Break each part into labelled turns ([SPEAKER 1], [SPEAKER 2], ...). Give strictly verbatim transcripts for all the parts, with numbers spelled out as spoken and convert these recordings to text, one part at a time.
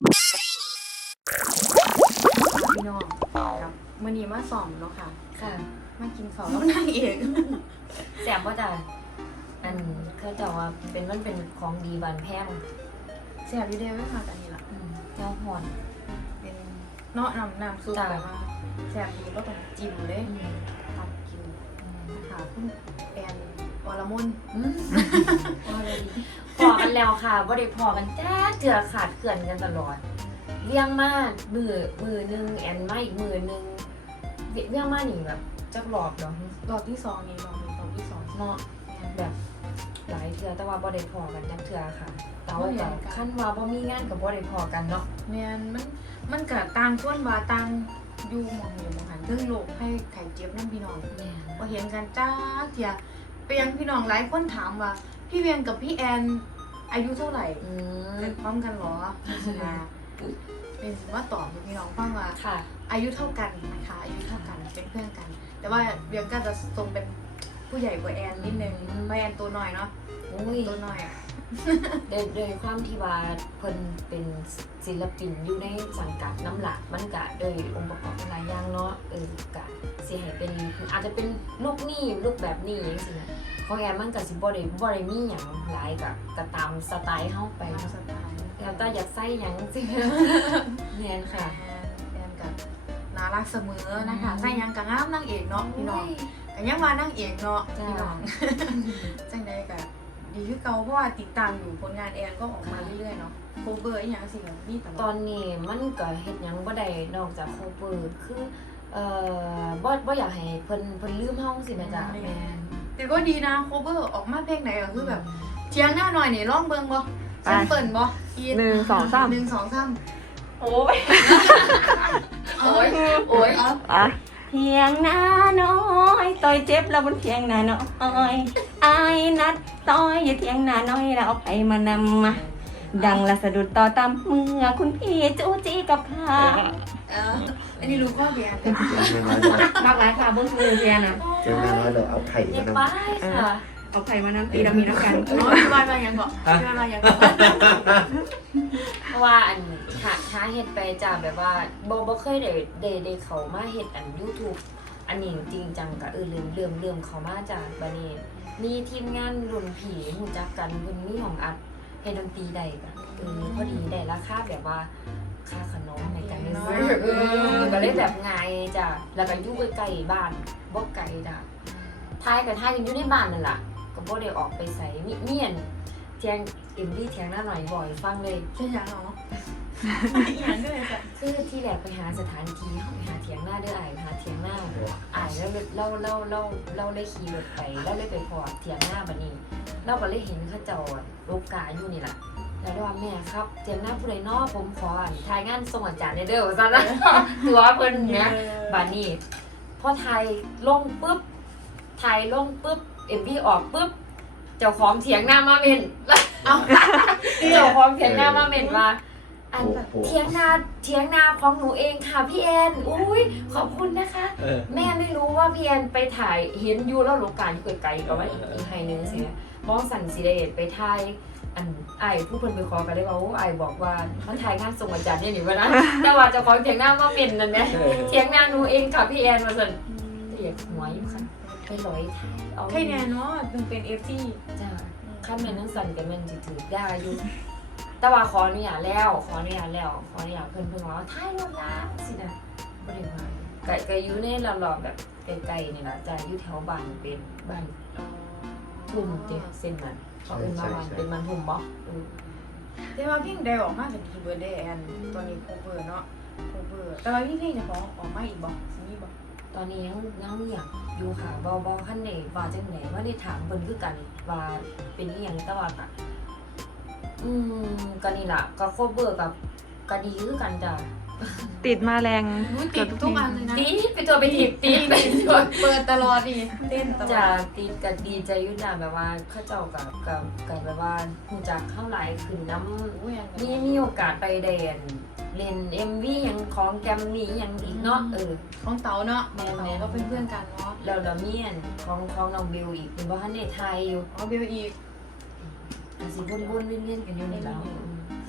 [SPEAKER 1] พี่น้องครับมื้อนี้มาซ้อมเนาะค่ะ
[SPEAKER 2] ค่ะ
[SPEAKER 1] มากินข้าวแล้วนางเอก
[SPEAKER 2] แซ่บว่าจ้ะอันเขาเจ้าว่าเป็นมันเป็นของดีบานแพง
[SPEAKER 1] แซ่บอยู่เด้อค่ะอันนี้ล่ะ
[SPEAKER 2] อืมเจ้าหอน
[SPEAKER 1] เป็นเนาะน้ำน้ำซุป
[SPEAKER 2] จ้ะ
[SPEAKER 1] แบบว่าแซ่บอยู่ก็ต้องจิ้มเด้
[SPEAKER 2] อืม
[SPEAKER 1] ทำกินค่ะคุณแอนวรมุน
[SPEAKER 2] อืมว่าเลยดีพอกันแล้วค่ะบ่ได้พอกันจ้าเจือขาดเกลื่อนกันตลอดเลี้ยงมากมือมือหนึงแอนมาอีกมือหนึงเลี้ยงมานี่แบบจักรอบเนาะ
[SPEAKER 1] รอบที่สองนี่รอบนี้รอบที่สอง
[SPEAKER 2] เนาะแบบหลายเทื่อแต่ว่าบ่ได้พอกันจักเทื่อค่ะแต่ว่า
[SPEAKER 1] บ่เห็
[SPEAKER 2] ก็
[SPEAKER 1] นกัน
[SPEAKER 2] คันว่าบ่มีงานก็บ่ได้พอกันเนาะ
[SPEAKER 1] แม่นมันมันก็ต่างคนว่าต่างอยู่หม่องนี้หม่องหันถึงโลกให้ไข่เจ็บนํพี่น้อง
[SPEAKER 2] แม่น
[SPEAKER 1] บ่เห็นกันจ้าเที่ยไปยังพี่น้องหลายคนถามว่าพี่เวียงกับพี่แอนอายุเท่าไหร่
[SPEAKER 2] อืม
[SPEAKER 1] เกิดพร้อมกันเหรอนะเป็นว่าตอบให้พี่น้องฟังว่า
[SPEAKER 2] ค่ะ
[SPEAKER 1] อายุเท่ากันนะคะอายุเท่ากันเป็นเพื่อนกัน แต่ว่าเบียงก็จะทรงเป็นผู้ใหญ่กว่าแอนนิดนึงเพราะแอนตัวน้อยเนาะ
[SPEAKER 2] อุ้ย
[SPEAKER 1] ตัวน้อยอ่ะ
[SPEAKER 2] โดยโดยความที่ว่าเพิ่นเป็นศิลปินอยู่ในสังกัดน้ำหลักมันกะโดยองค์ประกอบหลายอย่างเนาะเออกะสิให้เป็นอาจจะเป็นลูกนี่ลูกแบบนี้จังซี่นะของแอนมันก็สิบ่ได้บ่ได้มีหยังหลายกะก็ตามสไตล์เฮาไป
[SPEAKER 1] ไป
[SPEAKER 2] เนาะ
[SPEAKER 1] สไตล์
[SPEAKER 2] แล้วแต่อยากใส่หยังสิแม่นค่ะ
[SPEAKER 1] แอนกับน่ารักเสมอนะคะ
[SPEAKER 2] อืม
[SPEAKER 1] ใส่ยังกับงามนางเอกเนาะพี่น้องแต่ยังว่านางเอกเนาะ
[SPEAKER 2] จ้า
[SPEAKER 1] พี่น้องจังใดกับดีคือเก่าเพราะว่าติดตามอยู่ผลงานแอนก็ออกมาเรื่อยๆเนาะโคเบอร์อีหยังสิแบบมีตล
[SPEAKER 2] ต
[SPEAKER 1] อ
[SPEAKER 2] อ
[SPEAKER 1] ด
[SPEAKER 2] นนี้มันก็เฮ็ดหยังบ่ได้นอกจากโคเวอร์คือเอ่อบ่บ่อยากให้เพิ่นเพิ่นลืมเฮาสิแม่จ้ะแม่น
[SPEAKER 1] แต่ก็ดีนะโคเบอร์ออกมาเพลงไหนก็คือแบบเทียงหน้าหน่อยนี่ร้องเบิ่งบ่แซมเปิลบ่อีท
[SPEAKER 3] หนึ่งสองสาม
[SPEAKER 1] หนึ่งสองสาม
[SPEAKER 2] โอ้ยโอ้ยโอ้ย
[SPEAKER 1] เอา
[SPEAKER 3] อ่ะเพียงหน้าน้อยต่อยเจ็บแล้วบนเพียงหน้าน้อยอายนัดต่อยอย่าเทียงหน้าน้อยแล้วเอาไปมานำมาดังละสะดุดต่อตามเมื่อคุณพี่จูจีกับข้า
[SPEAKER 1] เอออันนี้รู้ข้อเบียร์
[SPEAKER 4] เจอแม่น้อยเดี๋ยว
[SPEAKER 3] มากหลายค่ะบนมือเพียนะ
[SPEAKER 4] เจอแม่น้อยเดี๋ยวเอาไข่
[SPEAKER 2] เย็
[SPEAKER 4] มาน
[SPEAKER 2] ไป
[SPEAKER 4] นำ
[SPEAKER 2] ค่ะ
[SPEAKER 3] เอาไข่มานำตีเรามีน้ำกัน
[SPEAKER 1] อ๋อพี่วานมายังบอกพี่วานมายังบอก
[SPEAKER 2] เพราะว่าอันหาหาเฮ็ดไปจ้ะแบบว่าบ่บ่เคยได้ได้ได้เข้ามาเฮ็ดอัน YouTube อันนี้จริงจังก็เออเริ่มเริ่มเริ่มเข้ามาจ้ะบัดนี้มีทีมงานรุ่นพี่รู้จักกันเพิ่นมีห้องอัดเฮ็ดดนตรีได้ก็เออพอดีได้ราคาแบบว่าค่าขนมในการเรียนรู้เออก็เลยแบบง่ายจ้ะแล้วก็อยู่ใกล้ๆบ้านบ่ไกลจ้ะทายก็ทายอยู่ในบ้านนั่นล่ะก็บ่ได้ออกไปไสมีมีอันเที่ยง เอ็ม วี เถียงหน้าหน่อยบ่อยฟังเลย
[SPEAKER 1] เป็นอย่างเหรออย่างด้วยจ้ะ
[SPEAKER 2] คือที่แรกไปหาสถานที่เขาไปหาเถียงหน้าเด้ออ้ายไปหาเถียงหน้าอ้ายแล้วเล่าเล่าเล่าเล่าเลยขี่รถไปแล้วเลยไปพอเถียงหน้าบัดนี้เราก็เลยเห็นเขาเจ้าโลกาอยู่นี่ล่ะแล้วว่าแม่ครับเถียงหน้าผู้ใดน้อผมขออ่านทายงานส่งอาจารย์ได้เด้อว่าซั่นนะ ตัวเพิ่นเนี่ยบัดนี้พอทายลงปุ๊บทายลงปุ๊บ เอ็ม วี ออกปุ๊บเจ้าของเถียงหน้ามาเม่น
[SPEAKER 1] เอา
[SPEAKER 2] เจ้าของเถียงหน้ามาเม่นว่า อัน
[SPEAKER 4] โอ้
[SPEAKER 2] แบบ
[SPEAKER 4] โห
[SPEAKER 2] เถียงนาเถียงนาของหนูเองค่ะพี่แอนอุ้ยขอบคุณนะคะ
[SPEAKER 4] เออ
[SPEAKER 2] แม่ไม่รู้ว่าพี่แอนไปถ่ายเห็นอยู่แล้วโลกาอยู่ไกลๆกับว่าอีกอีกไฮนึงสินะมองสันสีเดชไปถ่ายอันไอ้ายผู้เพิ่นไปขอกันได้ว่าโอ้ไอ้ายบอกว่ามันถ่ายงานส่งอาจารย์เนี่ยนี่วะนะ แต่ว่าเจ้าของเถียงหน้ามาเม่นนั่นแหละเถียงนาหนูเองค่ะพี่แอนมาสั่นเรียกหัวอยู่ค่ะไปลอยถ่ายเอา
[SPEAKER 1] ใครแน่เนาะถึงเป็นเอฟซี
[SPEAKER 2] จ้าขั้นแม่นทั้งสั่นกับแม่นสิถือได้อยู่ แต่ว่าขออนุญาตแล้ว ขออนุญาตแล้ว ขออนุญาตเพิ่นเพิ่นว่าถ่ายรถละสินะบ่ได้ว่าก็ก็อยู่ในรอบๆแบบไกลๆนี่ล่ะจ้ะอยู่แถวบ้านเป็นบ้านทุ่มเด้เส้นนั้นเขาเอิ้นว่าบ้านเป็นบ้านทุ่มบ่เออ
[SPEAKER 1] แต่ว่าเพลงได้ออกมาเป็นคีย์เวิร์ดได้แอนตอนนี้โคเวอร์เนาะโคเวอร์แต่ว่าพี่เพลงจะฟ้องออกมาอีกบอกสิมีบอก
[SPEAKER 2] ตอนนี้ยังยังอยากอยู่ค่ะบ่บ่คันได้ว่าจังได๋ว่าได้ถามเพิ่นคือกันว่าเป็นอีหยังแต่ว่าก็อืมก็นี่ล่ะก็โคเวอร์กับก็ดีคือกันจ้ะ
[SPEAKER 3] ติดมาแรง
[SPEAKER 1] อุ๊ยติดทุกอันเลยนะ
[SPEAKER 2] ตีไปตัวไปถีบตีไปตัว
[SPEAKER 1] เปิดตลอดดิเต้นตลอ
[SPEAKER 2] จะ
[SPEAKER 1] ด
[SPEAKER 2] ตีกับดีใจอยุ่จ้ะแบบว่าเข้าเจ้ากับกับกับแบบว่าหูจักเข้าหลายขึ้นน้
[SPEAKER 1] อุ้ยอัน
[SPEAKER 2] ำ
[SPEAKER 1] นี้
[SPEAKER 2] มีมีโอกาสไปเด่นเล่นเอ็มวีอย่างของแกมมี่อย่างอีกเนาะเออ
[SPEAKER 1] ของเต๋าเนาะ
[SPEAKER 2] แม่นๆ
[SPEAKER 1] เต๋าก็เป็นเพื่อนกันเนาะ
[SPEAKER 2] แล้วเรามีอันของของน้องบิวอีกเป็นบ้านในไทยอยู่
[SPEAKER 1] เอาเบลอีก
[SPEAKER 2] อาสิบุนบุนเล่นเล่นๆกันอยู่ในเรา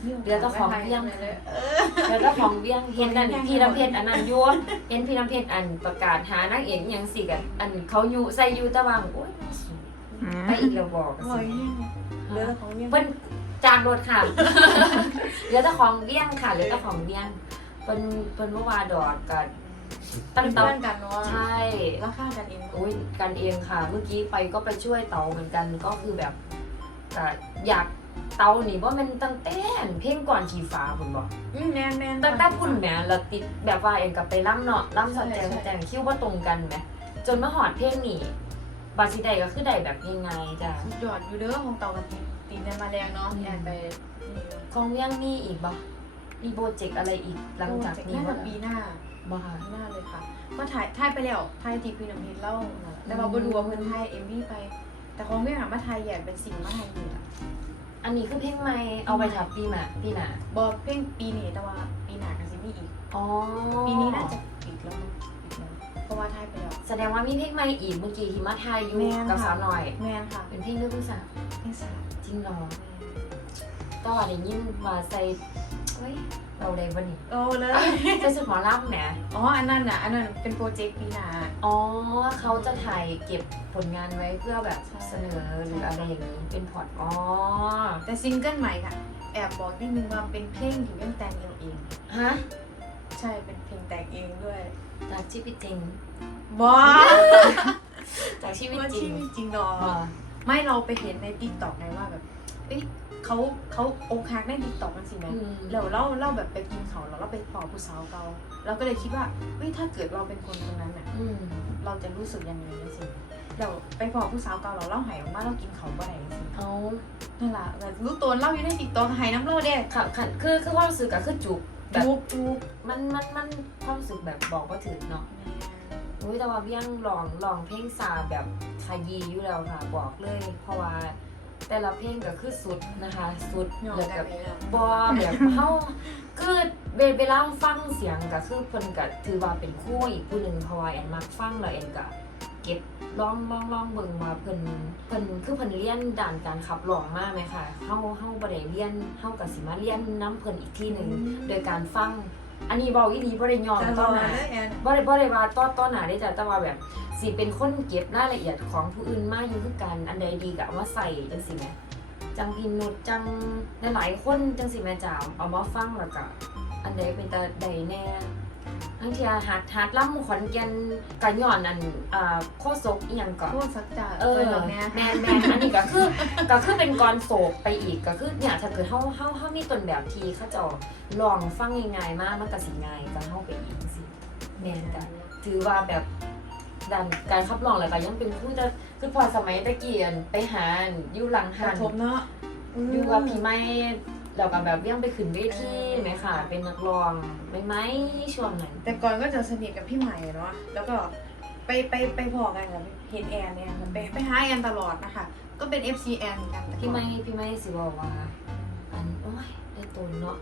[SPEAKER 2] เหลือแต่ของเบี้ยง
[SPEAKER 1] เลย
[SPEAKER 2] แล้วก็ของเบี้ยงเห็นนั่นพี่น้ำเพชรอันนั้นอยั่วเห็นพี่น้ำเพชรอันประกาศหานางเอกอหยังสิกันอันเขาอยู่ใส่อยู่ตะวังโอ้ยไปอีกแล้วบอก
[SPEAKER 1] โอ้ย
[SPEAKER 2] สิ
[SPEAKER 1] เหลือแต่ของเบี้ยง
[SPEAKER 2] เพิ่นจางรถค่ะ เหลือแต่ของเบี้ยงค่ะเหลือแต่ของเบี้ยงเพิ่นเพิ่นเมื่อวานดอกกันตั้ง
[SPEAKER 1] เพื่
[SPEAKER 2] เตา
[SPEAKER 1] อนกันเนาะ
[SPEAKER 2] ใช่
[SPEAKER 1] ราคากันเอง
[SPEAKER 2] อุ้ยกันเองค่ะ เมื่อกี้ไปก็ไปช่วยเตาเหมือนกันก็คือแบบก็อยากเตานี่ว่ามันตั้งแต่เพลงก่อนชีฟ้าผมบอก
[SPEAKER 1] อืมแน่นแน่น
[SPEAKER 2] ตั้งแต่พุ่นแหมเราติดแบบว่าเองกับไปล่ำเนาะล่ำสอดแจงสอดแจงคิ้วว่าตรงกันไหมจนมาหอดเพลงนี่บาสิใดก็คือใดแบบยังไงจ้ะ
[SPEAKER 1] สุดยอดอยู่เด้อของเตากันตีตีนเนี่ยมาแรงเนาะแอนไป
[SPEAKER 2] ของยังมีอีกบ่มีโปรเจกต์อะไรอีกหลังจากนี้
[SPEAKER 1] น่า
[SPEAKER 2] ว่า
[SPEAKER 1] จะปีหน้า
[SPEAKER 2] บ่ค่ะ
[SPEAKER 1] ปีหน้าเลยค่ะ ก็ถ่ายถ่ายไปแล้วถ่ายทีพีน้ำเพชรเล่าแต่ว่าบ่รู้ว่าเพิ่นถ่ายเอ็มวีไป แต่ของเบี้ยงอะมาถ่ายแยกเป็นสิ่งมาถ่ายอยู่อะ
[SPEAKER 2] อันนี้คือเพลงใหม่เอาไปถับปีหน้าปีหน้า
[SPEAKER 1] บอกเพลงปีนี้แต่ว่าปีหน้าก็สิมีอีก
[SPEAKER 2] อ๋อ
[SPEAKER 1] ปีนี้น่าจะปิดแล้วมั้งปิดแล้วเพราะว่าถ่ายไปแล้ว
[SPEAKER 2] แสดงว่ามีเพลงใหม่อีกเมื่อกี้ที่มาทายอยู่
[SPEAKER 1] แม่น
[SPEAKER 2] กับ
[SPEAKER 1] ค่ะ
[SPEAKER 2] สาวหน่อย
[SPEAKER 1] แม่นค่ะ
[SPEAKER 2] เป็นเพลงเรื่องผู้สาว
[SPEAKER 1] เพลงสาว
[SPEAKER 2] จริงเหรอก็ว่าได้ยินมาใส่เฮ้ยเราได้บ่นี่
[SPEAKER 1] โอ้เลย
[SPEAKER 2] ใส่สุดหมอลำแหม
[SPEAKER 1] อ๋ออันนั้นน่ะอันนั้นเป็นโปรเจกต์ปีหน้า
[SPEAKER 2] อ๋อเขาจะถ่ายเก็บผลงานไว้เพื่อแบบ
[SPEAKER 1] ใช่
[SPEAKER 2] เสนอหรืออะไรอย่างนี้เป็นพอร์ตอ๋อ
[SPEAKER 1] แต่ซิงเกิลใหม่ค่ะ แอบบอกนิดนึงว่าเป็นเพลงที่เบี้ยงแต่งเองเอง
[SPEAKER 2] ฮะ
[SPEAKER 1] ใช่เป็นเพลงแต่งเองด้วย
[SPEAKER 2] จากชีวิตจริง
[SPEAKER 1] บ้า
[SPEAKER 2] จากชีวิต
[SPEAKER 1] ว่า
[SPEAKER 2] จริ
[SPEAKER 1] ชี
[SPEAKER 2] ง
[SPEAKER 1] วิตจริงเนาะ
[SPEAKER 2] อ๋อ
[SPEAKER 1] ไม่เราไปเห็นในติ๊กต็อกไงว่าแบบเอ้ยเขาเขาอกหักในติ๊กต็อกมันสิแม่
[SPEAKER 2] อืม
[SPEAKER 1] แล้วเราเราแบบไปกินเขาแล้วเราไปขอผู้สาวเกาเราก็เลยคิดว่าเฮ้ยถ้าเกิดเราเป็นคนตรงนั้นน่ะ
[SPEAKER 2] อืม
[SPEAKER 1] เราจะรู้สึกยังไงสิเราไปขอผู้สาวเกาเราเล่าหายออกมาเรากินเขาบ่ไหนสิ
[SPEAKER 2] เอา
[SPEAKER 1] นั่นล่ะแบบรู้ตัวเล่าอยู่ในติ๊กต็อกหายน้ำเล่าเด้
[SPEAKER 2] ค่ะค่ะคือคือความรู้สึกก็คือจุกแบบ
[SPEAKER 1] จุกจุก
[SPEAKER 2] มันมันมันความรู้สึกแบบบอกว่าถึงเนาะอุ้ยแต่ว่าเบี้ยงลองลองเพลงซาแบบขยีอยู่แล้วค่ะบอกเลย เพราะว่าแต่ละเพลงก็คือสุดนะคะสุด
[SPEAKER 1] หยอก
[SPEAKER 2] แล้ว
[SPEAKER 1] กั
[SPEAKER 2] ก็
[SPEAKER 1] นเลยอะ
[SPEAKER 2] บอแบบเฮาคือเวเวลาฟังเสียงก็คือเพิ่นก็ถือว่าเป็นคู่อีกผู้หนึงเพราะว่าแอนมักฟังแล้วแอนก็เก็บลองลองลองเบิ่งว่าเพิ่นเพิ่นคือเพิ่นเรียนด้านการขับร้องมาไหมค่ะเฮาเฮาบ่ได้เรียนเฮาก็สิมาเรียนนํเพิ่นอีกทีหนึงโดยการฟัง อันนี้เว้าอีหลีบ่ได้ยอม
[SPEAKER 1] จะร
[SPEAKER 2] ต้
[SPEAKER 1] อ
[SPEAKER 2] อหน้า
[SPEAKER 1] เลยแอน
[SPEAKER 2] บ่ได้บ่ได้ว่าต้อต้อหน้าได้จ้ะแต่ว่าแบบสิเป็นคนเก็บรายละเอียดของผู้อื่นมาอยู่คือกันอันใดดีก็เอามาใส่จังซี่แหม จังพินุษจังหลายๆคนจังสิแม่จ๋าเอามาฟังแล้วก็อันใดเป็นตาใดแน่ทั้งที่หัดหัดล่ำขอนแก่นกะย้อนนั่นอ่าโคศกอีหยังก็
[SPEAKER 1] พูดสักจ่า
[SPEAKER 2] เออ
[SPEAKER 1] แบบเนี้ย
[SPEAKER 2] แม่นแม่นอันนี้ก็คือก็คือเป็นกรโศกไปอีกก็คือเนี่ยถ้าเกิดเฮาเฮาเฮามีต้นแบบที่เขาเจะลองฟังง่ายๆมากมันก็สิง่ายก็เฮาไปอีกสิแม่นก็ถือว่าแบบดันการขับร้องแล้วก็ยังเป็นผู้จะคือพอสมัยตะเกียนไปหาอยู่หลัง
[SPEAKER 1] ป
[SPEAKER 2] หัน
[SPEAKER 1] ฐมเนาะ
[SPEAKER 2] อยู่กับพี่ไม้เราก็แบบยังไปขึ้นเวทีไหมค่ะ เป็นนักร้องไม่ไหมช่วงนั้น
[SPEAKER 1] แต่ก่อนก็จะสนิทกับพี่ใหม่เนาะแล้วก็ไปไปไปพอกันกับเห็นแอนเนี่ยไปไปหาแอนตลอดนะคะ ก็เป็น เอฟ ซี แอนเหมือนกันแต่ก่อน
[SPEAKER 2] พี่ไม้พี่ไม้สิบอกว่า อันโอ้ยได้ตนเนาะ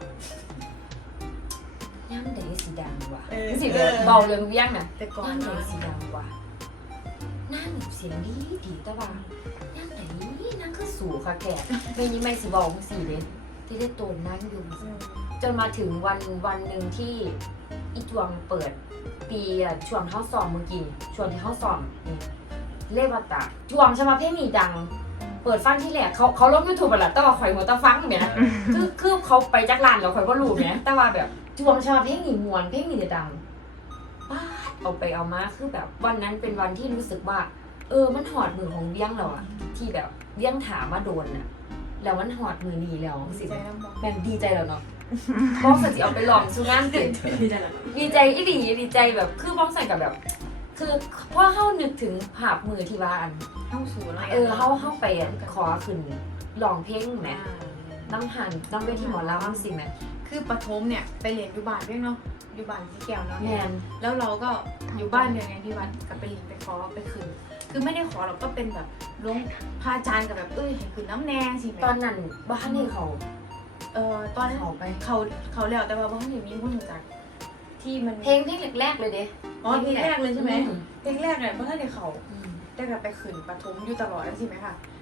[SPEAKER 2] ย่ำได้สีดังว่ะสิแบบเบาเรื่องเวียงน่ะ
[SPEAKER 1] แต่ก่อน
[SPEAKER 2] ย่ำได้
[SPEAKER 1] เนาะ
[SPEAKER 2] สีดังว่ะนั่งเสียงดีดีแต่ว่าย่ำไหนนั่งคือสูค่ะแกเป็นยังไงสิบอกสีเด่นที่ได้ตนนั่งอยู่
[SPEAKER 1] อืม
[SPEAKER 2] จนมาถึงวันวันหนึ่งที่อีจวงเปิดปีอะช่วงเท้าสอบเมื่อกี้ช่วงที่เท้าสอบนี่เลวตาจวงใช่ไหมเพลงนี้ดัง เปิดฟังที่แรกเขาเขาลงยูทูบไปแล้วแต่ว่าข่อยหัวตาฟังเนี่ยคือคือเขาไปจากร้านแล้วข่อยก็รู้เนี่ยแต่ว่าแบบจวงใช่ไหมเพลงนี้มวนเพลงนี้จะดังป้าดเอาไปเอามาคือแบบวันนั้นเป็นวันที่รู้สึกว่า เออมันหอดมือของเบี้ยงเราอะที่แบบเบี้ยงถามมาโดนอะแล้วมันหอดมือนีแล้วสิ
[SPEAKER 1] ใจน้ำบอก
[SPEAKER 2] แม่นดีใจแล้วเนาะ บ้องใส่สิเอาไปลองสู้งานติด
[SPEAKER 1] ดีใจแล้ว
[SPEAKER 2] ดีใจอีดีดีใจแบบคือบ้องใส่กับแบบ คือเพราะเฮานึกถึงภาพมือที่ว่าอัน
[SPEAKER 1] เข้าสู่แล้ว
[SPEAKER 2] เออเฮาเฮาไปอันขอขึ้นลองเพลงแหมน้ำหันน้ำเวทีหมอลำสิแหม
[SPEAKER 1] คือปฐมเนี่ยไปเรียนอยู่บ้านด้วยเนาะอยู่บ้านที่แก้วเนาะ
[SPEAKER 2] แมน
[SPEAKER 1] แล้วเราก็อยู่บ้านเดียวกันที่วัดกับไปเรียนไปขอไปคืนคือไม่ได้ขอเราก็เป็นแบบหลวงพระอาจารย์กับแบบเอ้ยให้คืนน้ำแน่สิแม่
[SPEAKER 2] ตอนนั้นบ้านนี่เขา
[SPEAKER 1] เออตอนนั้น
[SPEAKER 2] เขาไป
[SPEAKER 1] เขาเขาแล้วแต่ว่าบ้านนี่มีคนรู้จักที่มัน
[SPEAKER 2] เพลงเพลงแรกๆเลยเด้
[SPEAKER 1] อ๋อเพลงแรกเลยใช่ไหม
[SPEAKER 2] อืม
[SPEAKER 1] เพลงแรกเนี่ยบ้านนี่เขา
[SPEAKER 2] อืม
[SPEAKER 1] ได้แบบไปขืนปฐมอยู่ตลอดแล้วใช่ไหมคะ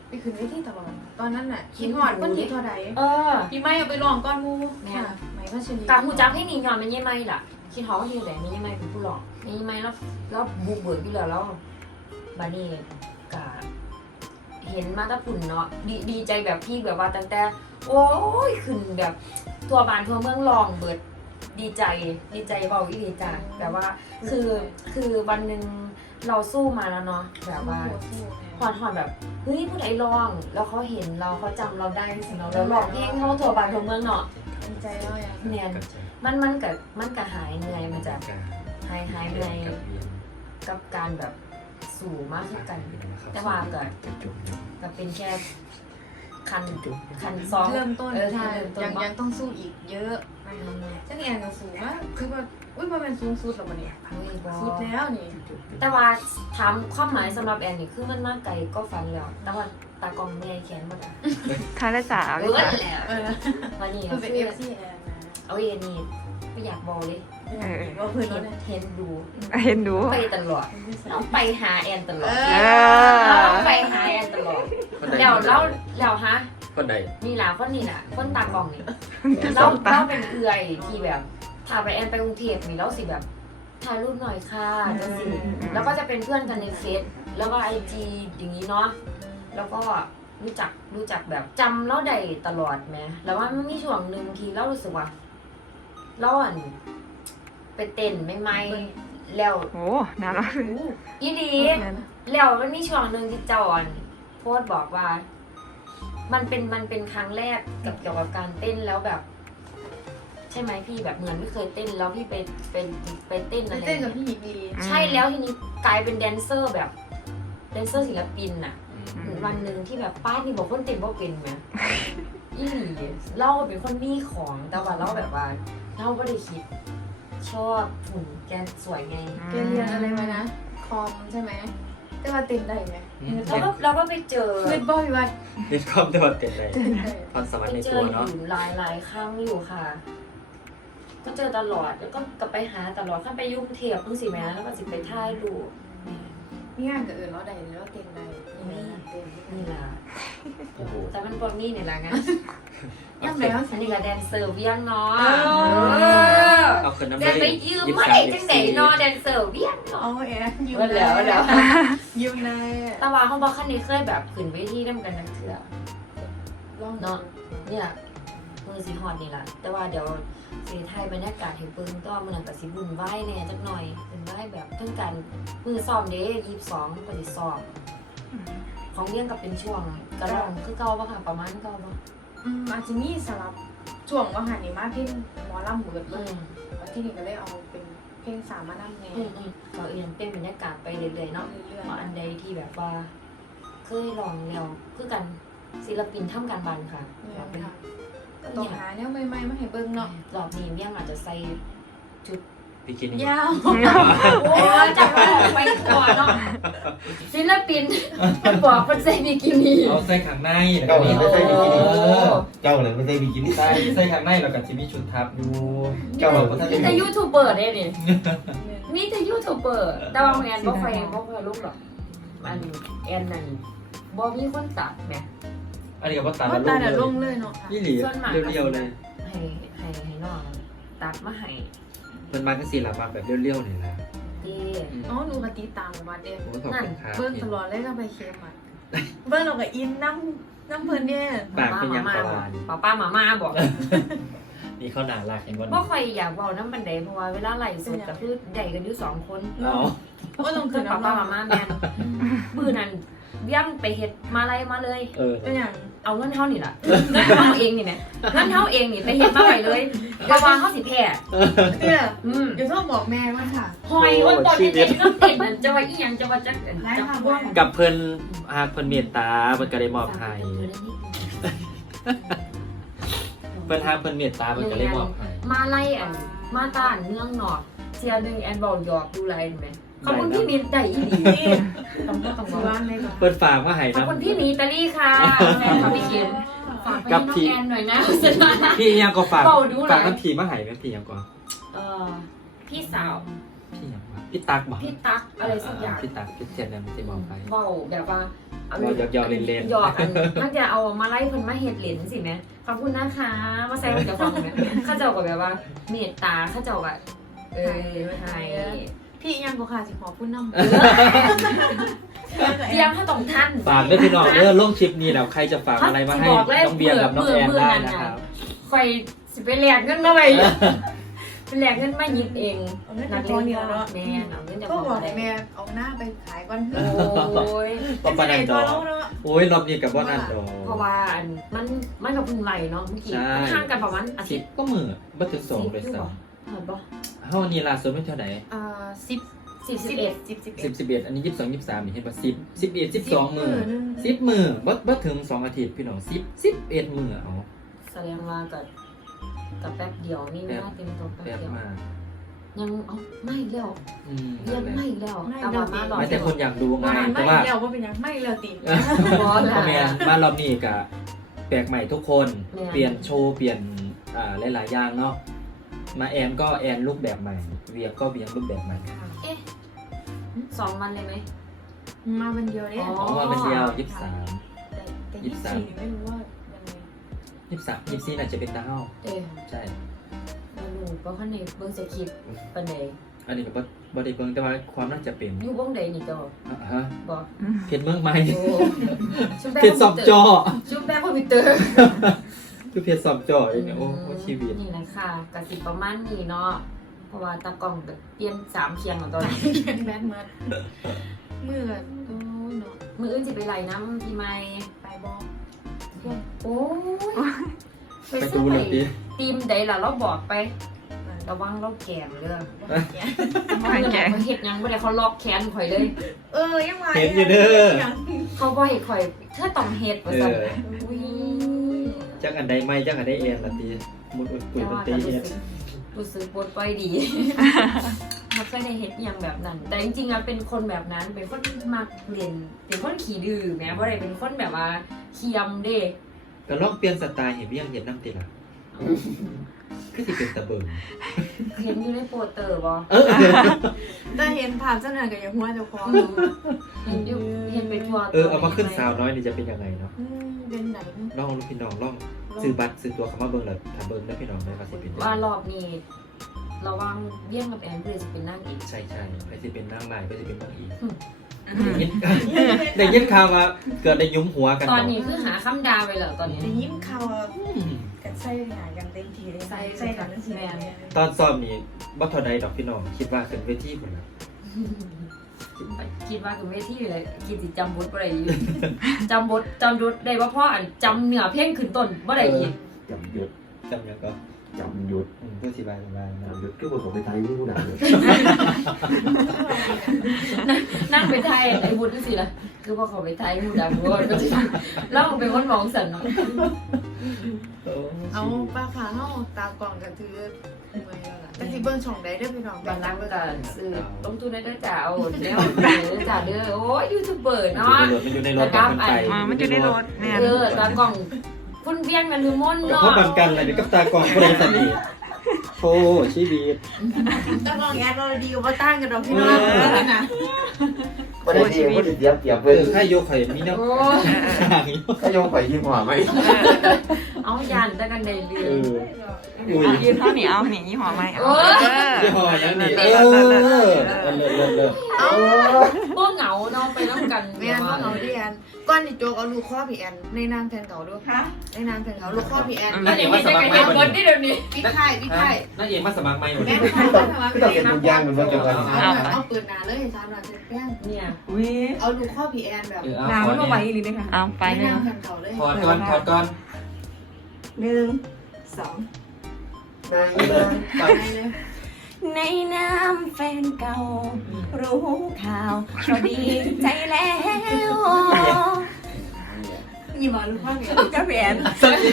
[SPEAKER 1] ไปขึ้นเวทีตลอดตอนนั้นน่ะคิดฮอดคนที่เท่าใด
[SPEAKER 2] เออ
[SPEAKER 1] พี่ไม่เอาไปลองก้อนหมู
[SPEAKER 2] แม่
[SPEAKER 1] ค่ะไหมว่าชลี
[SPEAKER 2] การหูจักให้นี่ย้อนมันยังไม่ล่ะคิดเขาว่าเฮียแต่มันยังไม่เป็นผู้หลอกมันยังไม่แล้วแล้วบุกเบิกอยู่แล้วแล้วบานี่กะเห็นมาตะปุ่นเนาะดีดีใจแบบพี่แบบว่าตั้งแต่โอ้ยขึ้นแบบทั่วบ้านทั่วเมืองลองเบิดดีใจดีใจเบาอีดีจ้ะแบบว่าคือคือวันหนึ่งเราสู้มาแล้วเนาะแบบว่าหอนหอนแบบเฮ้ยผู้ใดลองแล้วเขาเห็นเราเขาจำเราได้สิเราเราลองเพลงเขาทั่วบ้านทั่วเมืองเนาะ
[SPEAKER 1] ดีใจแล้วอย่าง
[SPEAKER 2] เนี่ยมันมันกับมันกับหายเหนื่อยมันจะหายหายเหนื่อยกับการแบบสู่มากขึ้นกัน แต่ว่าก็ก็เป็นแค่คันคันซ้อม
[SPEAKER 1] เริ่มต้น
[SPEAKER 2] เออ
[SPEAKER 1] ใช่
[SPEAKER 2] เริ่มต้น
[SPEAKER 1] ยัง
[SPEAKER 2] ว่า
[SPEAKER 1] ยังต้องสู้อีกเยอะจังแอนก็สูงมากคือว่าอุ้ยมันเป็นสูงสุดหรอวะเนี่ย
[SPEAKER 2] เฮ้ยบอ
[SPEAKER 1] สุดแล้วนี่
[SPEAKER 2] แต่ว่าถามความหมายสำหรับแอนนี่คือมันมากไกลก็ฝันแล้วแต่ว่าตากองเมียแขนหมดอ่ะ
[SPEAKER 3] ทานได้สาว
[SPEAKER 2] เอ
[SPEAKER 3] เลย
[SPEAKER 2] อ
[SPEAKER 3] จ้ะ
[SPEAKER 2] แล้ว
[SPEAKER 1] เออ
[SPEAKER 2] วันนี้
[SPEAKER 1] คือ
[SPEAKER 2] ก็
[SPEAKER 1] เป็น
[SPEAKER 2] คื
[SPEAKER 1] เอ
[SPEAKER 2] อ
[SPEAKER 1] ฟซีแอนนะ
[SPEAKER 2] เอาเอ็นนี่ไม่อยากบอกเลย
[SPEAKER 3] เออ
[SPEAKER 1] ว่าเพื่อน
[SPEAKER 2] เห็
[SPEAKER 1] เรา
[SPEAKER 2] น
[SPEAKER 1] เนี่ย
[SPEAKER 2] เห็นดู
[SPEAKER 3] เห็นดู
[SPEAKER 2] ไปตลอดต้องไปหาแอนตลอด
[SPEAKER 1] เอ
[SPEAKER 3] เอ
[SPEAKER 1] อ
[SPEAKER 3] อ
[SPEAKER 2] ต้องไปหาแอนตลอดแล้วแล้วแล้วฮะ
[SPEAKER 5] คนใด
[SPEAKER 2] นี่ล่ะคนนี่ล่ะคนตากล่องนี่เราเราเป็นเอื่อยที่แบบถ้าไปแอนไปกรุงเทพนี่เราสิแบบถ่ายรูปหน่อยค่ะจังสิแล้วก็จะเป็นเพื่อนกันในเฟซแล้วก็ไอจีอย่างนี้เนาะแล้วก็รู้จักรู้จักแบบจำเราได้ตลอดไหมแล้วว่ามันมีช่วงหนึ่งที่เรารู้สึกว่าเราอ่ะไปเต้นไม่ไม่ๆแล้ว
[SPEAKER 3] โอ้นานแล้ว
[SPEAKER 2] อีดีแล้วมันมีช่วงหนึ่งที่เจ้าอ่อนโพสต์บอกว่า มันเป็นมันเป็นครั้งแรกกับเกี่ยวกับการเต้นแล้วแบบ ใช่ไหมพี่แบบเหมือนไม่เคยเต้นแล้วพี่ไปเป็นไปเต้น
[SPEAKER 1] ไป
[SPEAKER 2] อะไร
[SPEAKER 1] เต้นกับพี่หญิงลี
[SPEAKER 2] ใช่แล้วทีนี้กลายเป็นแดนเซอร์แบบแดนเซอร์ศิลปินอะวันหนึ่งที่แบบป้านี่บอกคนเต้นบ่เป็นไหมอีหลีเล่าเป็นคนมีของแต่ว่าเล่าแบบว่าเล่าไม่ได้คิด ชอบหุ่นแกสวยไง
[SPEAKER 1] แกเรียนอะไรมานะ คอมใช่ไหมแต่ว่าเต้นได้ไหม
[SPEAKER 2] แล้วก็เราก็ไปเจอ
[SPEAKER 1] เพื่อนบอยว่า
[SPEAKER 5] เล่นคอมแต่ว่าเต็มเลย
[SPEAKER 1] เต้นได้
[SPEAKER 5] พรสวรร
[SPEAKER 2] ไป
[SPEAKER 5] ค์ใน
[SPEAKER 2] เจ
[SPEAKER 5] ตั
[SPEAKER 2] อ
[SPEAKER 5] ว
[SPEAKER 2] อ
[SPEAKER 5] เนาะ
[SPEAKER 2] ยู่หลายหลายครั้งอยู่ค่ะ ก็เจอตลอดแล้วก็กลับไปหาตลอดขั้นไปยุ่งเทียบเพิ่งสิแม่แล้วก็สิไปท่ายดู
[SPEAKER 1] มีงานกับอื่นเราได้เราเต้นได้มีงานเต้น
[SPEAKER 2] นี่ล่ะ
[SPEAKER 5] โอ้โห
[SPEAKER 2] แต่มันปอมี่เนี่ยละงั้น
[SPEAKER 1] ย่ำแล้ว
[SPEAKER 2] อันนี้ก็แดนเซอร์เวียงเนาะ
[SPEAKER 1] เออ
[SPEAKER 5] เอาคืนน้ำ
[SPEAKER 2] แดนไปยืมมาได้จังไหนเนาะแดนเซอร์เวียงเนาะ
[SPEAKER 1] เอาแอนยืม
[SPEAKER 2] วันแล้ววันแล้ว
[SPEAKER 1] ยืมเลย
[SPEAKER 2] ตาวาเขาบอกขั้นนี้เคยแบบขึ้นเวทีน้ำกันนักเถื่อ
[SPEAKER 1] ลอง
[SPEAKER 2] เนาะ เนี่ยมือสีฮอดนี่ล่ะ แต่ว่าเดี๋ยวสีไทยบรรยากาศเห็นเปิ้งก็มันกับสีบุญไหว้แน่จักหน่อยบุญไหว้แบบเพิ่งกันมือซ้อมเด้ยี่สิบสองก็สิซ้อมของเลี้ยงกับเป็นช่วงกระลองคือเก่าปะค่ะประมาณเก่าปะ
[SPEAKER 1] อืมอาจจะมีสลับช่วงว่าหันนี่มาเพลงหมอลำเบิดเล
[SPEAKER 2] อื
[SPEAKER 1] ย
[SPEAKER 2] ม
[SPEAKER 1] แล้วที่นี่ก็เลยเอาเป็นเพลงสามมานั่งไง
[SPEAKER 2] อืมอืมก็เอียนเป็นบรรยากาศไปเรื่อยๆเนาะ
[SPEAKER 1] เรื่อย
[SPEAKER 2] เพราะอันใดที่แบบว่า เคยลองแล้วคือกันศิลปินทำการบันค่ะ
[SPEAKER 1] ๆเนี่ยค่ะก็ต้องหาแนวใหม่ๆมาให้เบิ่งเนาะ
[SPEAKER 2] รอบนี้เมี่ยงอาจจะใส่ชุด
[SPEAKER 5] พี่กินนี่
[SPEAKER 1] ยาว
[SPEAKER 2] โอ้ยจับออกไปก่อนเนาะศิลปินมันบอกมันใส่บิกินี่
[SPEAKER 6] เอาใส่ข้างในแล้ว
[SPEAKER 4] เจ้า
[SPEAKER 6] ก็
[SPEAKER 4] ห
[SPEAKER 6] มี
[SPEAKER 4] นึ่งไม่ใช่บิกินี่
[SPEAKER 6] เออ
[SPEAKER 4] เจ้าหนึ่งไม่ใช่บิกินี่
[SPEAKER 6] ใส่ใส่ข้างในแล้วก็จะมีชุดทับอยู่
[SPEAKER 4] เจ้าหนึ่งไม่ใช่
[SPEAKER 2] มี
[SPEAKER 4] บิกิ
[SPEAKER 2] แต่
[SPEAKER 4] นี่
[SPEAKER 2] ยูทูบเบอร์เนี่ยนี่มีแต่ยูทูบเบอร์แต่ว่าแอนบ่ค่อยบ่ค่อยรู้หรอกมันแอนนั่นบ่มีคนตัดแหม
[SPEAKER 6] อันนี้ก็บ่ตัด
[SPEAKER 1] ว่า
[SPEAKER 6] แล้ว
[SPEAKER 1] ตา
[SPEAKER 6] ล
[SPEAKER 1] น่ะล
[SPEAKER 6] ง
[SPEAKER 1] ง
[SPEAKER 6] เลย
[SPEAKER 1] เลยเนาะ
[SPEAKER 5] นี่หลีเรียวๆเลย
[SPEAKER 2] ให้ให้ให้น้องตัดมาให้
[SPEAKER 5] มันมาแค่สี่หลักมาแบบเรียวๆนี่แหละ
[SPEAKER 2] เด้
[SPEAKER 1] อ๋อหนูก็ติดตามมาเด้
[SPEAKER 5] โอ้ขอบคุณครับ
[SPEAKER 1] เบิ่งตลอดเลยก็ไปเค็มอ่ะเบิ่งเราก็อินน้ำน้ำเพิ่นเด้
[SPEAKER 5] ปากเป็นยังประวาน
[SPEAKER 2] ป้าป้ามาม่าบอก
[SPEAKER 5] นี่เขาหนาลากเห็นวัน
[SPEAKER 2] บ่ค่อยอยากเว้านำบันไดเพราะว่าเวลาไลฟ์สดก็คือได้กันอยู่สองคน
[SPEAKER 5] เอา
[SPEAKER 1] ก็ต้อง
[SPEAKER 2] คื
[SPEAKER 1] ขึ้
[SPEAKER 2] อน ป้า
[SPEAKER 1] น้ำ
[SPEAKER 2] ป้า
[SPEAKER 1] เนาะ
[SPEAKER 2] มาม่าแม่นมื้อนั้นเบี้ยงไปเฮ็ดมาไล่มาเลย
[SPEAKER 5] เออ
[SPEAKER 1] เป็นอย่าง
[SPEAKER 2] เอาเงินเฮานี่ล่ะเงินเฮาเองนี่แหละเงินเฮาเองนี่ไปเฮ็ดมาไว้เลยแต่ว่าเฮาสิแพ้
[SPEAKER 1] เนี่ย
[SPEAKER 2] อืม
[SPEAKER 1] เดี๋ยวต้องบอกแม่ว่าค่ะ
[SPEAKER 2] หอยว่าตอนที่เด็กก็เต้นนั่นจะว่าอีหยังจะว่าจักจักว่าง
[SPEAKER 5] กับเพิ่นหากเพิ่นเมตตาเพิ่นก็ได้มอบให้เพิ่นหากเพิ่นเมตตาเพิ่นก็ได้มอบให้
[SPEAKER 2] มาไล่อันมาต้านเมืองนอกเสียดึงแอนบอกหยอกดูไรเห็นไหมขอบคุณพี่มีได้อีหลีต้องต้อง
[SPEAKER 1] คือ
[SPEAKER 2] ว่า
[SPEAKER 1] ว่าในแบบ
[SPEAKER 5] เพิ่นฝากมาให้
[SPEAKER 2] ขอบ
[SPEAKER 5] นะ
[SPEAKER 2] คุณพี่มีตาลี่ค่ะแฟนเขาไปเขียนฝากไปให้น้องแอนหน่อยนะสนา
[SPEAKER 5] พี่ยังก็ฝาก
[SPEAKER 2] เบาดูหน่อย
[SPEAKER 5] ฝากน้ำผีมาให้แม่พี่ยังก็
[SPEAKER 2] เออพี่สาว
[SPEAKER 5] พี่หยังวะพี่ตักบ่
[SPEAKER 2] พี่ตั๊กอะไรสักอย่าง
[SPEAKER 5] พี่ตักพี่เทียนเนี่ยมันจะบอกไป
[SPEAKER 2] เว้าแบบว่าเอา
[SPEAKER 5] เว้าหยอกๆเล่นๆ
[SPEAKER 2] หยอกอันน่าจะเอามาไล่เพิ่นมาเฮ็ดเหรียญสิแม่ขอบคุณนะคะมาใส่มันจะฟังแม่เขาเจ้าก็แบบว่าเมตตาเขาเจ้าก็เออให้
[SPEAKER 1] พี่ยังบ่ค่ะสิขอพูดนำ
[SPEAKER 2] เตรียมให้ตรงท่าน
[SPEAKER 5] ฝากด้วยพี่น้องเด้อลงคลิปนี้แล้วใครจะฝากอะไรมาให้น้องเบียร์กับน้องแอนได้นะครับ
[SPEAKER 2] ข่อยสิไปแลกเงินมาไว้ไปแลกเงินมาหยิบเอง
[SPEAKER 1] เอาเงินจากพ่อนี่แล้วเนาะ
[SPEAKER 2] แม่เอาเงินจาก
[SPEAKER 1] ก็
[SPEAKER 2] พ่
[SPEAKER 1] บอก
[SPEAKER 2] อ
[SPEAKER 1] ให้แม่เอาหน้าไปขายก่อน
[SPEAKER 2] โอ้ย
[SPEAKER 5] ปปนันด
[SPEAKER 1] ตั
[SPEAKER 5] อ
[SPEAKER 1] วเราเนาะ
[SPEAKER 5] โอ้ยรอบนี้กับว่านันดอ
[SPEAKER 2] เพราะว่าอันมันมันกับพึ่งไหลเนาะเมื่อกี้
[SPEAKER 5] ใช่
[SPEAKER 2] มันห่างกันประมาณอา
[SPEAKER 5] สิ
[SPEAKER 2] ทิ
[SPEAKER 5] บ
[SPEAKER 2] ตย์
[SPEAKER 5] ก็มือบัถึงสองเลย
[SPEAKER 2] สิบ
[SPEAKER 5] ซ้
[SPEAKER 2] เห็นปะ
[SPEAKER 5] ำเฮานี่ล่าสุดไม่เท่าไหร่
[SPEAKER 1] อ่าสิบ
[SPEAKER 2] สิบสิบเอ็ด
[SPEAKER 1] สิบสิบ
[SPEAKER 5] สิบสิบเอ็ดอันนี้ยี่สิบสองยี่สิบสามนี่เห็นปะสิบสิบเอ็ดสิบสองมือ
[SPEAKER 1] หนึ่ง
[SPEAKER 5] สิบมือบับัถึงสองอาทิตย์พี่น้องสิบสิบเอ็ดมือเอา
[SPEAKER 2] แสดงว่ากับกับแป๊บเดียวนี่ไม่น่าเต็มตัวแป๊บ
[SPEAKER 5] แป๊บ
[SPEAKER 2] เดียว
[SPEAKER 5] มาก
[SPEAKER 2] ยังเอ้าไม่อีกแล้ว
[SPEAKER 5] อืม
[SPEAKER 2] ยังไม่อีกแล้วแต่ว่ามาหลอ
[SPEAKER 5] ไม่แต่คนอยากดูไง
[SPEAKER 1] ไม่
[SPEAKER 5] แต่ว่า
[SPEAKER 1] แล้วว่าเป็นยังไม่แล้วติ
[SPEAKER 2] บอส
[SPEAKER 5] พ่อแม่มารอบนี้กะแปลกใหม่ทุกคน
[SPEAKER 2] แม่
[SPEAKER 5] เปลี่ยนโชว์เปลี่ยนอ่าหลายๆอย่างเนาะมาแอนก็แอนรูปแบบใหม่เวียก็เวียงรูปแบบใหม่
[SPEAKER 2] เอ๊ะสองวันเลยไหม
[SPEAKER 1] มาวันเดียวเนี่ย
[SPEAKER 2] อ๋อ
[SPEAKER 5] เพราะว่ามันเดียวยี่สิบสาม
[SPEAKER 1] แต่แต่
[SPEAKER 5] ยี่
[SPEAKER 1] ยี่
[SPEAKER 5] สิ
[SPEAKER 1] สิ
[SPEAKER 5] บบ สาม
[SPEAKER 1] สี่ไม่รู้ว่ายังไง
[SPEAKER 5] ยี่สิบสามยี่สิบสี่น่าจะเป็นดาว
[SPEAKER 2] เอ๊ะ
[SPEAKER 5] ใช่
[SPEAKER 2] มาดูเพราะข้างในเบิ้งสคริปต์ปันไหน
[SPEAKER 5] อันนี้ก็บ่บ่ได้เบิ่งแต่ว่าความน่าจะเป็น
[SPEAKER 2] อยู่บ้องใดนี่จ้ะ
[SPEAKER 5] อ่ะฮะ
[SPEAKER 2] บอก
[SPEAKER 5] เพชรเมืองใหม่
[SPEAKER 2] โอ้ชุบแป้
[SPEAKER 5] เพชรสอบจอ
[SPEAKER 2] ชุบแป้คอมพิวเตอร์
[SPEAKER 5] คือเพชรสอบจออย่างเงี้ยโอ้โหชีวิต
[SPEAKER 2] นี่แหละค่ะกสิประมาณนี้เนาะเพราะว่าตากล้องก็เปลี่ยนสามเคียงแล้วตอนนี้
[SPEAKER 1] แบดเมิร์ดมือโอ้ยเนาะ
[SPEAKER 2] มืออื่นสิไปไหลน้ำพี่ไม้
[SPEAKER 1] ไปบอก
[SPEAKER 2] โอ้ย
[SPEAKER 5] ไปดูเลยดิ
[SPEAKER 2] ทีมใดล่ะเราบอกไป ระวังเราแกมเรื่อง
[SPEAKER 3] ไม่แกง
[SPEAKER 2] เขาเห็ดหยังไม่ได้เขาล็อกแขนข่อยเลย
[SPEAKER 1] เออยังไง
[SPEAKER 5] เห็นอยู่เด้อ
[SPEAKER 2] เขาบ่ให้ข่อยเธอต้องเฮ็ดว่า
[SPEAKER 5] เอ
[SPEAKER 2] ซั่น
[SPEAKER 5] อ
[SPEAKER 2] อุ้ย
[SPEAKER 5] จักอันใดไม่จักอันใดเอ็นละตีมุดอุดปุ๋ย
[SPEAKER 2] แต่
[SPEAKER 5] มัน
[SPEAKER 2] ว่า
[SPEAKER 5] ตี
[SPEAKER 2] ก็รู้
[SPEAKER 5] เอ็น
[SPEAKER 2] สึกรู้สึกปวดปล่อยดี บ่เคยได้เฮ็ดอหยังแบบนั้น แต่จริงๆแล้วเป็นคนแบบนั้น เป็นคนมักเรียนเป็นคนขี้ดื้อแหม้บ่ได้เป็นคนแบบว่าเคียมเด้
[SPEAKER 5] ก็ลองเปลี่ยนสไตล์เห็นเบี้ยงเห็นน้ำติล่ะคือสิเป็นตะเบิง
[SPEAKER 2] เห็นอยู่ในโปสเตอร์บ่
[SPEAKER 5] เออ
[SPEAKER 1] แต่เห็นภาพเจ้าหน้ากับยังหัวเจ้าของ
[SPEAKER 2] เห็นอยู่เห็นไปทั่ว
[SPEAKER 5] เออเอามาขึ้นสาวน้อยนี่จะเป็นยังไงเนาะ
[SPEAKER 1] อืมเป็นไหน
[SPEAKER 5] ลองลูกพี่น้องลองซื้อบัตรซื้อตัวเขามาเบิ่งเลยถ้าเบิ่งแล้วพี่น้องได้ว่าสิเป็นยังไง
[SPEAKER 2] ว่ารอบนี้ระวังเบี้ยงกับแอนเพื่อจะเป็นนางเอก
[SPEAKER 5] ใช่ใช่ไปสิเป็นนางลายไปสิเป็นนางอี
[SPEAKER 2] อืม
[SPEAKER 5] ยินได้ยินข่าวว่าเกิดได้ยุ้มหัวกัน
[SPEAKER 2] ตอนนี้คือหาคำดาไปแล้วตอนนี้
[SPEAKER 1] ได้ยิ้มเขา
[SPEAKER 5] อืม
[SPEAKER 1] กันใส่หากันเต็มทีเลย
[SPEAKER 2] ใส่
[SPEAKER 1] ใส่กันทั้งสี่
[SPEAKER 2] แม่
[SPEAKER 1] แม่
[SPEAKER 5] ตอนซ้อมนี่บ่เท่าใดดอกพี่น้องคิดว่าขึ้นเวทีพุ่นล่ะ
[SPEAKER 2] คิดว่าคือเวทีเลยคิดสิจำบทบ่ได้อยู่ จำบทจำบทได้ว่าพ่ออันจำเนื้อเพลงขึ้นต้นบ่ได้อีก
[SPEAKER 4] จำหยุด
[SPEAKER 5] จำยังก็
[SPEAKER 4] จำหยุด
[SPEAKER 5] อืมเพื่อสิบายสบายนะ
[SPEAKER 4] จำหยุดก็เหมือนของไปไทยนี่ผู้หนาเลย
[SPEAKER 2] นั่งไปไทยไอ้บุญจังซี่ล่ะคือพอเขาไปไทยหมู่ดังบ่ก็สิเล่าเป็นคนมองสั่นเนาะ
[SPEAKER 1] เอาป้าขาเฮาตากล่องกันถือเมื่อยแล้วล่ะแต่สิเบิ่งช่องใดเด้อพี่น้อง
[SPEAKER 2] บางนังก็ซื้อลงทุนได้เด้อจ้าเอาแล้วเด้อจ้าเด้อโอ้ยยูทูบเบอร์
[SPEAKER 5] มัน
[SPEAKER 2] เนาะ
[SPEAKER 5] อยู่ในรถมันอยู่ในรถกับคนไป
[SPEAKER 3] อ่ามันอยู่ในรถเนี่ย
[SPEAKER 2] เออตากล้องคุณเวียนกันหรือม่น
[SPEAKER 5] กับ
[SPEAKER 2] เนาะ
[SPEAKER 5] พ่อบันกันเลยเดี๋ยวกับตากล่องคนสนิทโอ้ชีวิต
[SPEAKER 1] ตากล่องแอดเราดีกว่าบ่ต่างกันดอกพี่น้องนะ
[SPEAKER 4] ไม่ได้ดีไม่ได้เตรียมเตรียม
[SPEAKER 5] เอ
[SPEAKER 4] เพื่อ
[SPEAKER 5] อข้าโยกข่อยมีเนาะ
[SPEAKER 2] โอ้
[SPEAKER 5] ห่างอยู่
[SPEAKER 4] ก็ยงไปยิ้มหัวไหม
[SPEAKER 2] เอายานแต่กันได้เรื่
[SPEAKER 5] เอ
[SPEAKER 2] อง
[SPEAKER 5] ออุ้ย
[SPEAKER 3] ยืนเท่านี้เอาหนียี่ห้อไหมเอา
[SPEAKER 2] โอ้ย
[SPEAKER 5] ยี่ห้อยังนี่เออเลิศเลิศเลิศเลิศ
[SPEAKER 1] เอา
[SPEAKER 2] พวกเหงาเนาะไปน้ำกัน
[SPEAKER 1] แม่นว่าเอาดิแอนก้อนนี่โจกเอาลูกข้อพี่แอนในนามแทนเก่าด้วย
[SPEAKER 3] ฮะ
[SPEAKER 1] ในนามแทนเก่าลูกข้อพี่แอน
[SPEAKER 5] นั่นเองว่าสมัครใหม่
[SPEAKER 2] บ
[SPEAKER 5] วัน
[SPEAKER 2] น
[SPEAKER 5] นี้
[SPEAKER 2] ที่เดี๋ยวนี้
[SPEAKER 1] พี่ไข่พี่ไข่
[SPEAKER 5] นั่นเองว่าสมัครใหม่วัน
[SPEAKER 1] แม่
[SPEAKER 5] นี้
[SPEAKER 1] ไข่
[SPEAKER 4] ต้องต้องเห็นทุกอย่างมันว่าจะกัน
[SPEAKER 1] เอาปืนหนาเลยสามหนาเสร็จแป้ง
[SPEAKER 2] เนี่ย
[SPEAKER 3] วิ
[SPEAKER 1] เอาลูกข้อพี่แอนแบบ
[SPEAKER 5] เออเอา
[SPEAKER 3] น้ำ
[SPEAKER 5] ขอ
[SPEAKER 3] มันก็ไหว
[SPEAKER 5] เนี่ย
[SPEAKER 3] อีหลีเลยค่ะเอาไป
[SPEAKER 1] ใน
[SPEAKER 3] เลย
[SPEAKER 1] นามแทนเก่าเลย
[SPEAKER 5] ถอดก่อนถอดก่อน
[SPEAKER 3] หนึ่งสอง
[SPEAKER 4] นาย
[SPEAKER 1] ไปเลย
[SPEAKER 3] ในน้ำแฟนเก่า รู้ข่าวก็ดีใจแล้ว
[SPEAKER 1] ยี่บอกลูกข้อพี่แอน
[SPEAKER 3] กระเบียน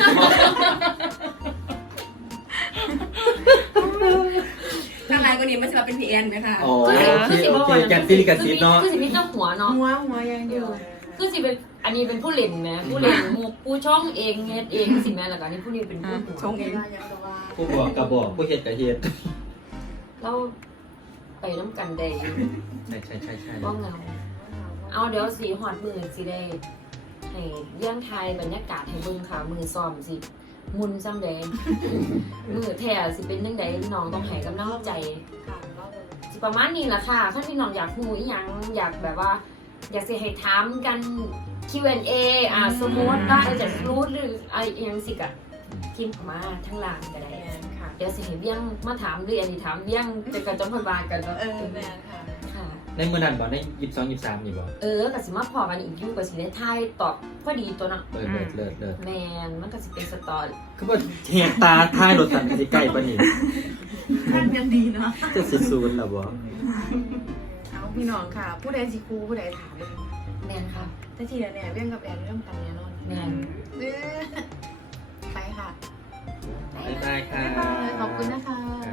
[SPEAKER 3] ข้างในก็นี้มันจะมาเป็นพีเอ็นไหมคะ
[SPEAKER 5] อ๋อโอเคโอเคแกนติลิกาซิเนาะ
[SPEAKER 2] คือสิมีเจ้าหัวเนาะ
[SPEAKER 1] หัวหัวอย่างเดียว
[SPEAKER 2] คือสิเป็นอันนี้เป็นผู้เล่นนะผู้เล่นหมู่ผู้ช่องเองเฮ็ดเองสิแม่แล้วก็อันนี้ผู้นี้เป็นผู้หัว
[SPEAKER 3] ชงเอง
[SPEAKER 1] ว่าอย่างตัวว่า
[SPEAKER 5] ผู้บอกกับบอกผู้เฮ็ดกับเฮ็ด
[SPEAKER 2] เราไปน้ำกันได้อยู่
[SPEAKER 5] ใช่ใช่ใช่ใช่
[SPEAKER 2] บ่เหงาเอาเดี๋ยวสีหอดมือสิได้ให้เรื่องไทยบรรยากาศให้เบิ่งค่ะมือซ้อมสิมุนซ้ำใด มือแท้สิเป็นจังไดน้องต้องให้กำลังใจ
[SPEAKER 1] ค่ะรอบเลย
[SPEAKER 2] สิประมาณนี้ล่ะค่ะถ้าพี่น้องอยากรู้อีหยังอยากแบบว่า อยากสิให้ถามกัน คิว แอนด์ เอ อ่าสมมติว่าจะรู้หรืออะไรอหยังสิกะพิมพ์เข้ามาทั้งหลังก็ได้
[SPEAKER 1] แมนค่ะ
[SPEAKER 2] เดี๋ยวสิให้เบี้ยงมาถามหรืออันนี้ถามเบี้ยงจะกันจำพบากันเนาะ
[SPEAKER 1] เออแมนค่ะ
[SPEAKER 2] ค่ะ
[SPEAKER 5] ในมือนั้นบ่ในยี่สิบสองยี่สิบสามนี่บ่
[SPEAKER 2] เออก็สิมาพอกันอีกอยู่ก็สิได้ทายตอบพอดีตัวเนาะ
[SPEAKER 5] เลิศเลิศเลิศเลิศ
[SPEAKER 2] แมนมันก็สิเป็นสตอรี่
[SPEAKER 5] คือว่าแหกตาท้ายรถสั่นสิใกล้ปานนี้
[SPEAKER 1] ท่านกันดีเนาะ
[SPEAKER 5] จะสิซูนแล้วบ่
[SPEAKER 1] เอาพี่น้องค่ะ ผู้ใดสิครูผู้ใดถามเลย
[SPEAKER 2] แมนค่ะ
[SPEAKER 1] ถ้าทีละเนี่ยเรื่องกับแอนเรื่องกันแน่นอน
[SPEAKER 2] แมน
[SPEAKER 1] เออไปค่ะ
[SPEAKER 5] บ๊ายบายค่ะ
[SPEAKER 1] บ๊ายบายขอบคุณนะคะ